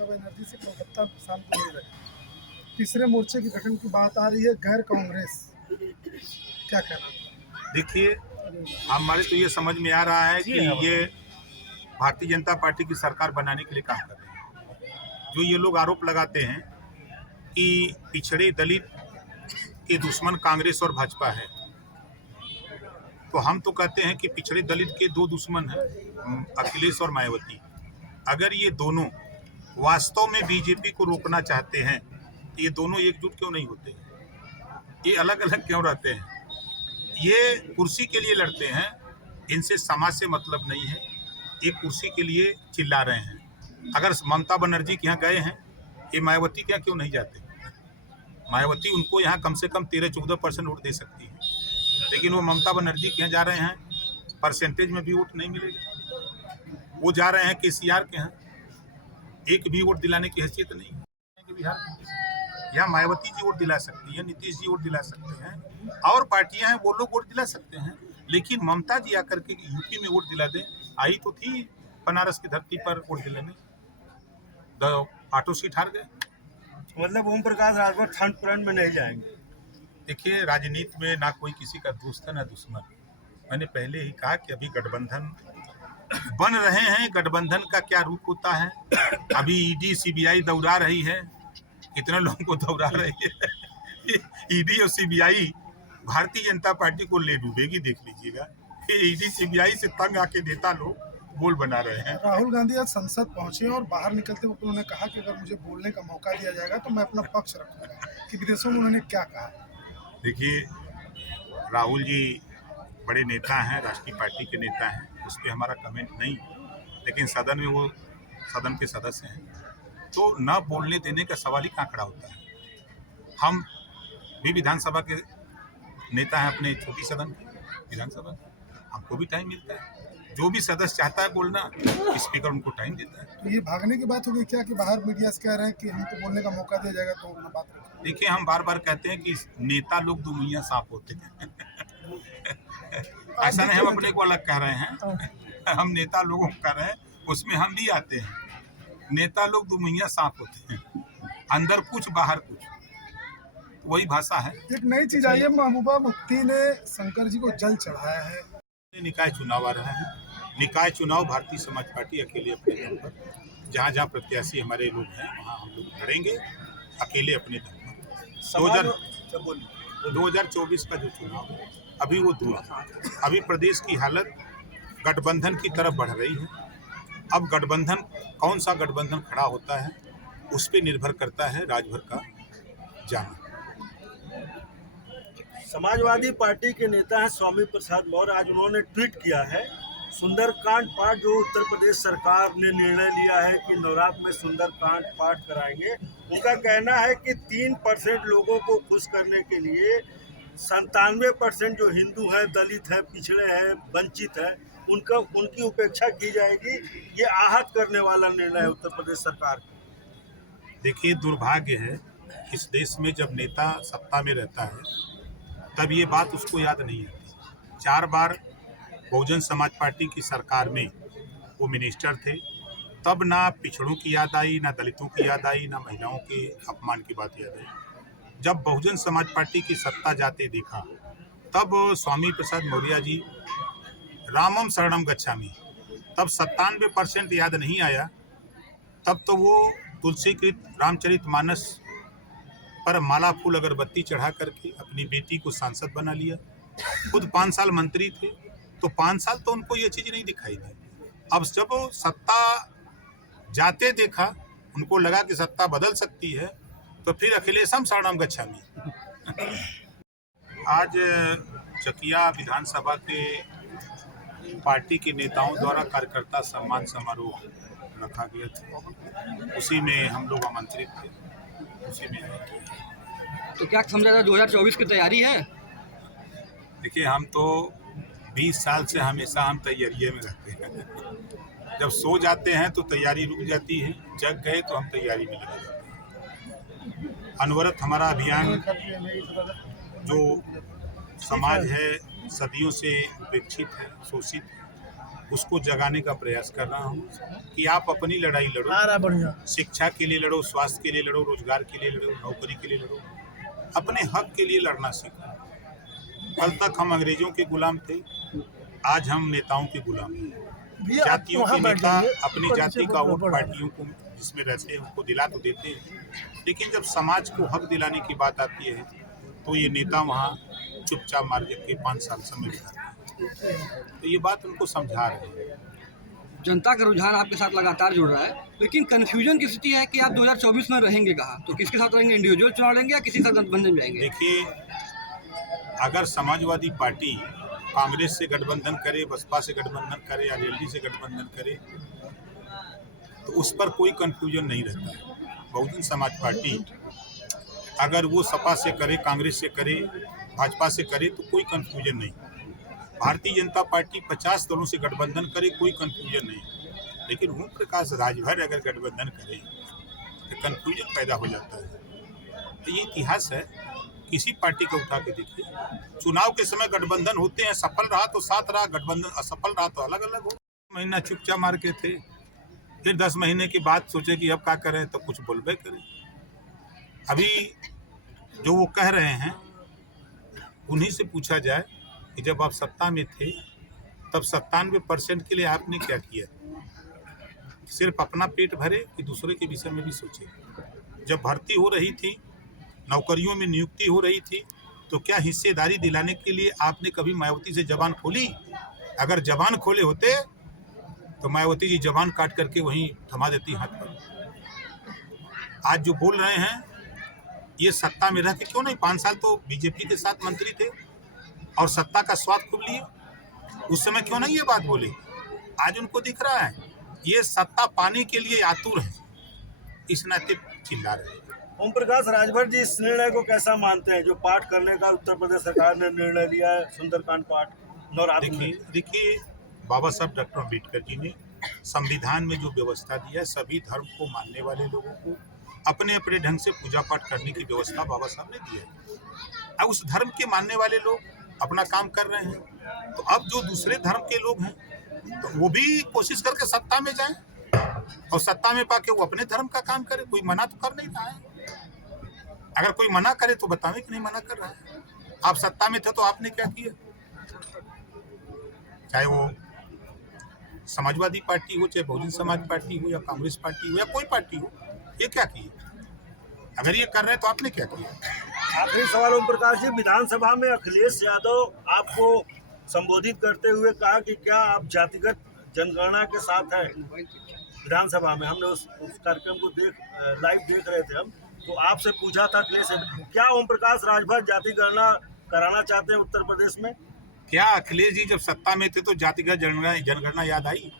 ममता बनर्जी से कोलकाता शांत नहीं रहे। तीसरे मोर्चे के गठन की बात आ रही है, गैर कांग्रेस, क्या कहना? देखिए, हमारे तो ये समझ में आ रहा है कि ये भारतीय जनता पार्टी की सरकार बनाने के लिए काम कर रहे हैं। जो ये लोग आरोप लगाते हैं कि पिछड़े दलित के दुश्मन कांग्रेस और भाजपा है, तो हम तो कहते हैं कि पिछड़े दलित के दो दुश्मन हैं, अखिलेश और मायावती। अगर ये दोनों वास्तव में बीजेपी को रोकना चाहते हैं तो ये दोनों एकजुट क्यों नहीं होते? ये अलग अलग क्यों रहते हैं? ये कुर्सी के लिए लड़ते हैं, इनसे समाज से मतलब नहीं है। ये कुर्सी के लिए चिल्ला रहे हैं। अगर ममता बनर्जी के यहाँ गए हैं, ये मायावती के यहाँ क्यों नहीं जाते? मायावती उनको यहाँ कम से कम 13-14% वोट दे सकती है, लेकिन वो ममता बनर्जी के यहाँ जा रहे हैं, परसेंटेज में भी वोट नहीं मिलेगा। वो जा रहे हैं केसीआर के यहाँ, एक भी वोट दिलाने की हैसियत नहीं है। बिहार में यहाँ मायावती जी वोट दिला सकती है, नीतीश जी वोट दिला सकते हैं, और पार्टियां हैं वो लोग वोट दिला सकते हैं, लेकिन ममता जी आकर के यूपी में वोट दिला दें। आई तो थी बनारस की धरती पर वोट दिलाने, ऑटो सीट हार गए। मतलब ओम प्रकाश राजभर थर्ड फ्रंट में नहीं जाएंगे। देखिए, राजनीति में ना कोई किसी का दोस्त है ना दुश्मन। मैंने पहले ही कहा कि अभी गठबंधन बन रहे हैं, गठबंधन का क्या रूप होता है। अभी ईडी सीबीआई दौड़ा रही है, कितने लोगों को दौड़ा रही है। ईडी और सीबीआई भारतीय जनता पार्टी को ले डूबेगी, देख लीजिएगा। ईडी सीबीआई से तंग आके नेता लोग बोल बना रहे हैं। राहुल गांधी आज संसद पहुंचे और बाहर निकलते हुए उन्होंने कहा कि अगर मुझे बोलने का मौका दिया जाएगा तो मैं अपना पक्ष रखूंगा। कि विदेशों में उन्होंने क्या कहा? देखिए, राहुल जी बड़े नेता हैं, राष्ट्रीय पार्टी के नेता हैं, उस पर हमारा कमेंट नहीं, लेकिन सदन में वो सदन के सदस्य हैं, तो न बोलने देने का सवाल ही कहाँ खड़ा होता है। हम भी विधानसभा के नेता हैं, अपने छोटी सदन की विधानसभा, हमको भी टाइम मिलता है। जो भी सदस्य चाहता है बोलना, स्पीकर उनको टाइम देता है। तो ये भागने की बात हो गई क्या कि बाहर मीडिया से कह रहे हैं कि हमको बोलने का मौका दिया जाएगा तो अपना बात रखें? देखिए, हम बार बार कहते हैं कि नेता लोग दुमुहिया सांप होते हैं। ऐसा नहीं हम अपने को अलग कह रहे हैं, हम नेता लोगों को कह रहे हैं, उसमें हम भी आते हैं। नेता लोग दुमुहिया सांप होते हैं, अंदर कुछ बाहर कुछ, वही भाषा है। एक नई चीज आई है, महबूबा मुफ्ती ने शंकर जी को जल चढ़ाया है। निकाय चुनाव आ रहा है। निकाय चुनाव भारतीय समाज पार्टी अकेले अपने दम पर, जहाँ जहाँ प्रत्याशी हमारे लोग हैं वहाँ हम लोग लड़ेंगे अकेले अपने दम पर। 2024 का जो चुनाव है अभी वो दूर है। अभी प्रदेश की हालत गठबंधन की तरफ बढ़ रही है। अब गठबंधन, कौन सा गठबंधन खड़ा होता है उस पर निर्भर करता है राजभर का जाना। समाजवादी पार्टी के नेता हैं स्वामी प्रसाद मौर्य, आज उन्होंने ट्वीट किया है सुंदरकांड पाठ जो उत्तर प्रदेश सरकार ने निर्णय लिया है कि नवरात्र में सुंदरकांड पाठ कराएंगे। उनका कहना है कि 3% लोगों को खुश करने के लिए 97% जो हिंदू हैं, दलित हैं, पिछड़े हैं, वंचित हैं, उनकी उपेक्षा की जाएगी। ये आहत करने वाला निर्णय है उत्तर प्रदेश सरकार का। देखिए, दुर्भाग्य है इस देश में जब नेता सत्ता में रहता है तब ये बात उसको याद नहीं आती। 4 बार बहुजन समाज पार्टी की सरकार में वो मिनिस्टर थे, तब ना पिछड़ों की याद आई, ना दलितों की याद आई, ना महिलाओं के अपमान की बात याद आई। जब बहुजन समाज पार्टी की सत्ता जाते देखा तब स्वामी प्रसाद मौर्य जी रामम शरणम गच्छामि, तब 97% याद नहीं आया। तब तो वो तुलसीकृत रामचरितमानस पर माला फूल अगरबत्ती चढ़ा करके अपनी बेटी को सांसद बना लिया। खुद 5 साल मंत्री थे, तो 5 साल तो उनको ये चीज़ नहीं दिखाई दी। अब जब सत्ता जाते देखा, उनको लगा कि सत्ता बदल सकती है, तो फिर अखिलेशम शरणम गच्छामि। आज चकिया विधानसभा के पार्टी के नेताओं द्वारा कार्यकर्ता सम्मान समारोह रखा गया था, उसी में हम लोग आमंत्रित थे, उसी में। तो क्या समझा था 2024 की तैयारी है? देखिए, हम तो 20 साल से हमेशा हम तैयारी में रहते हैं। जब सो जाते हैं तो तैयारी रुक जाती है, जग गए तो हम तैयारी में लगे जाते हैं। अनवरत हमारा अभियान, जो समाज है सदियों से उपेक्षित है, शोषित है, उसको जगाने का प्रयास कर रहा हूँ कि आप अपनी लड़ाई लड़ो, शिक्षा के लिए लड़ो, स्वास्थ्य के लिए लड़ो, रोजगार के लिए लड़ो, नौकरी के लिए लड़ो, अपने हक के लिए लड़ना सीखो। कल तक हम अंग्रेजों के गुलाम थे, आज हम नेताओं के गुलाम हैं। जातियों के नेता अपनी जाति का वोट पार्टियों को जिसमें रहते हैं उनको दिला तो देते हैं, लेकिन जब समाज को हक दिलाने की बात आती है तो ये नेता वहाँ चुपचाप मार के 5 साल समय बिताते हैं। तो ये बात उनको समझा रहे हैं। जनता का रुझान आपके साथ लगातार जुड़ रहा है, लेकिन कन्फ्यूजन की स्थिति है कि आप 2024 में रहेंगे कहाँ? तो किसके साथ रहेंगे? इंडिविजुअल चुनाव लेंगे या किसी साथ गठबंधन में जाएंगे? देखिए, अगर समाजवादी पार्टी कांग्रेस से गठबंधन करे, बसपा से गठबंधन करे या दिल्ली से गठबंधन करे तो उस पर कोई कंफ्यूजन नहीं रहता है। बहुजन समाज पार्टी अगर वो सपा से करे, कांग्रेस से करे, भाजपा से करे तो कोई कंफ्यूजन नहीं। भारतीय जनता पार्टी 50 दलों से गठबंधन करे, कोई कंफ्यूजन नहीं। लेकिन ओम प्रकाश राजभर अगर गठबंधन करे तो कंफ्यूजन पैदा हो जाता है। तो ये इतिहास है, किसी पार्टी को उठा के देखिए। चुनाव के समय गठबंधन होते हैं, सफल रहा तो साथ रहा, गठबंधन असफल रहा तो अलग अलग हो। महीना चुपचाप मार के थे, फिर 10 महीने की बात सोचे कि अब क्या करें, तो कुछ बोलबे करें। अभी जो वो कह रहे हैं उन्हीं से पूछा जाए कि जब आप सत्ता में थे तब 97% के लिए आपने क्या किया? सिर्फ अपना पेट भरे कि दूसरे के विषय में भी सोचे? जब भर्ती हो रही थी, नौकरियों में नियुक्ति हो रही थी, तो क्या हिस्सेदारी दिलाने के लिए आपने कभी मायावती से जबान खोली? अगर जबान खोले होते तो मायावती जी जबान काट करके वहीं थमा देती हाथ पर। आज जो बोल रहे हैं ये सत्ता में रह के क्यों नहीं? 5 साल तो बीजेपी के साथ मंत्री थे और सत्ता का स्वाद खूब लिए, उस समय क्यों नहीं ये बात बोले? आज उनको दिख रहा है ये सत्ता पाने के लिए आतुर है, इस नाते चिल्ला रहे हैं। ओम प्रकाश राजभर जी इस निर्णय को कैसा मानते हैं जो पाठ करने का उत्तर प्रदेश सरकार ने निर्णय लिया है, सुंदरकांड पाठ नवरात्र में? देखिए, बाबा साहब डॉक्टर अम्बेडकर जी ने संविधान में जो व्यवस्था दिया है, सभी धर्म को मानने वाले लोगों को अपने अपने ढंग से पूजा पाठ करने की व्यवस्था बाबा साहब ने दी है। अब उस धर्म के मानने वाले लोग अपना काम कर रहे हैं, तो अब जो दूसरे धर्म के लोग हैं तो वो भी कोशिश करके सत्ता में जाएं और सत्ता में पाके वो अपने धर्म का काम करे। कोई मना तो कर नहीं रहा है। अगर कोई मना करे तो बतावे कि नहीं मना कर रहा है। आप सत्ता में थे तो आपने क्या किया? चाहे वो समाजवादी पार्टी हो, चाहे बहुजन समाज पार्टी हो, या कांग्रेस पार्टी हो, या कोई पार्टी हो, ये क्या किया? अगर ये कर रहे हैं तो आपने क्या किया? आखिरी सवाल ओम प्रकाश जी, विधानसभा में अखिलेश यादव आपको संबोधित करते हुए कहा कि क्या आप जातिगत जनगणना के साथ हैं? विधानसभा में हमने उस कार्यक्रम को लाइव देख रहे थे हम, तो आपसे पूछा था अखिलेश, क्या ओम प्रकाश राजभर जाति गणना कराना चाहते हैं उत्तर प्रदेश में? क्या अखिलेश जी जब सत्ता में थे तो जातिगत जनगणना याद आई?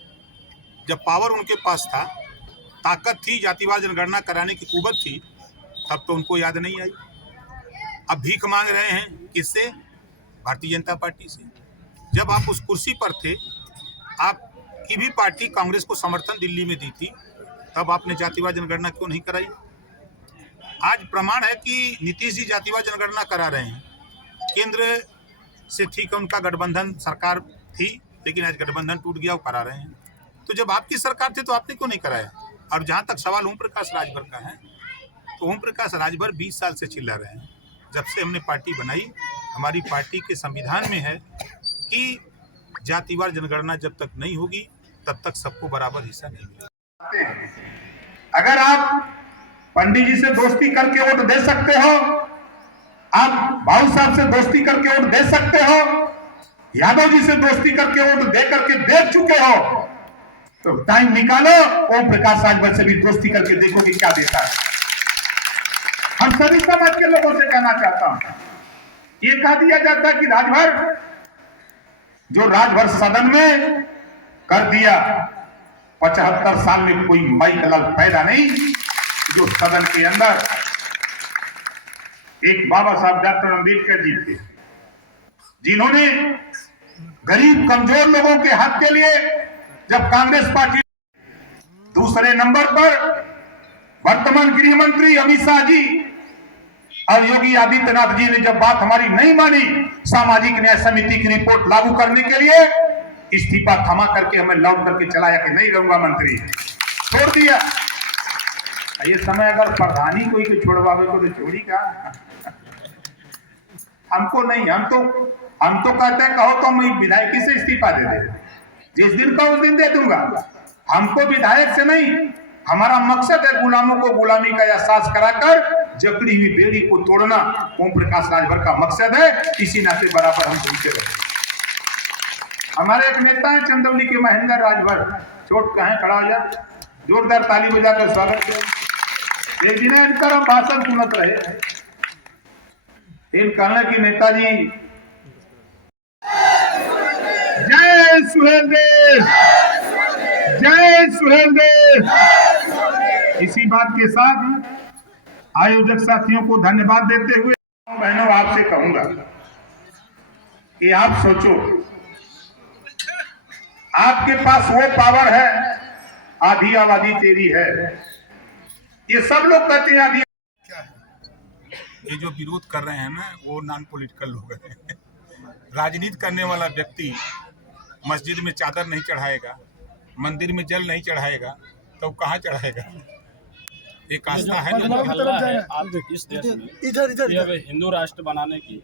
जब पावर उनके पास था, ताकत थी, जातिवार जनगणना कराने की कुवत थी, तब तो उनको याद नहीं आई। अब भीख मांग रहे हैं किससे? भारतीय जनता पार्टी से। जब आप उस कुर्सी पर थे, आपकी भी पार्टी कांग्रेस को समर्थन दिल्ली में दी थी, तब आपने जातिवार जनगणना क्यों नहीं कराई? आज प्रमाण है कि नीतीश जी जातिवार जनगणना करा रहे हैं। केंद्र से ठीक है, उनका गठबंधन सरकार थी, लेकिन आज गठबंधन टूट गया, वो करा रहे हैं। तो जब आपकी सरकार थी तो आपने क्यों नहीं कराया? और जहाँ तक सवाल ओम प्रकाश राजभर का है, तो ओम प्रकाश राजभर 20 साल से चिल्ला रहे हैं। जब से हमने पार्टी बनाई, हमारी पार्टी के संविधान में है कि जातिवार जनगणना जब तक नहीं होगी तब तक सबको बराबर हिस्सा नहीं मिलेगा। अगर आप पंडित जी से दोस्ती करके वोट दे सकते हो, आप भाऊ साहब से दोस्ती करके वोट दे सकते हो, यादव जी से दोस्ती करके वोट दे करके देख चुके हो, तो टाइम निकालो, ओम प्रकाश राजभर से भी दोस्ती करके देखो कि क्या देता है। हम सभी समाज के लोगों से कहना चाहता हूं, ये कह दिया जाता है कि राजभर, जो राजभर सदन में कर दिया, 75 साल में कोई माई कलाल पैदा नहीं जो सदन के अंदर एक बाबा साहब डॉक्टर अम्बेडकर जी थे, जिन्होंने गरीब कमजोर लोगों के हक के लिए जब कांग्रेस पार्टी, दूसरे नंबर पर वर्तमान गृह मंत्री अमित शाह जी और योगी आदित्यनाथ जी ने जब बात हमारी नहीं मानी सामाजिक न्याय समिति की रिपोर्ट लागू करने के लिए, इस्तीफा थमा करके हमें लौट करके चलाया कि नहीं रहूंगा मंत्री, छोड़ दिया। ये समय अगर प्रधानी कोई को छोड़वावे को तो छोड़ी का, हमको नहीं, हम तो कहते हैं कहो तो हम विधायकी से इस्तीफा दे दे, जिस दिन का उस दिन दे दूंगा। हमको विधायक से नहीं, हमारा मकसद है गुलामों को गुलामी का एहसास कराकर जकड़ी हुई बेड़ी को तोड़ना। ओम प्रकाश राजभर का मकसद है, इसी नाते बराबर हम चलते रहे। हमारे एक नेता है चंदौली के महेंद्र राजभर, चोट कहें खड़ा हो जा, जोरदार ताली बजाकर स्वागत करें। एक दिन इनका हम भाषण सुनत रहे, इन कहना की नेताजी जय सुहेलदेव, जय सुहेलदेव। इसी बात के साथ आयोजक साथियों को धन्यवाद देते हुए बहनों आपसे कहूंगा कि आप सोचो, आपके पास वो पावर है, आधी आबादी तेरी है। ये सब लोग कहते हैं आधी, ये जो विरोध कर रहे हैं ना, वो नॉन पॉलिटिकल लोग हैं। राजनीति करने वाला व्यक्ति मस्जिद में चादर नहीं चढ़ाएगा, मंदिर में जल नहीं चढ़ाएगा, तो कहाँ चढ़ाएगा? एक आस्था है ना। हल्ला है आप इस देश में इधर कि अब हिंदू राष्ट्र बनाने की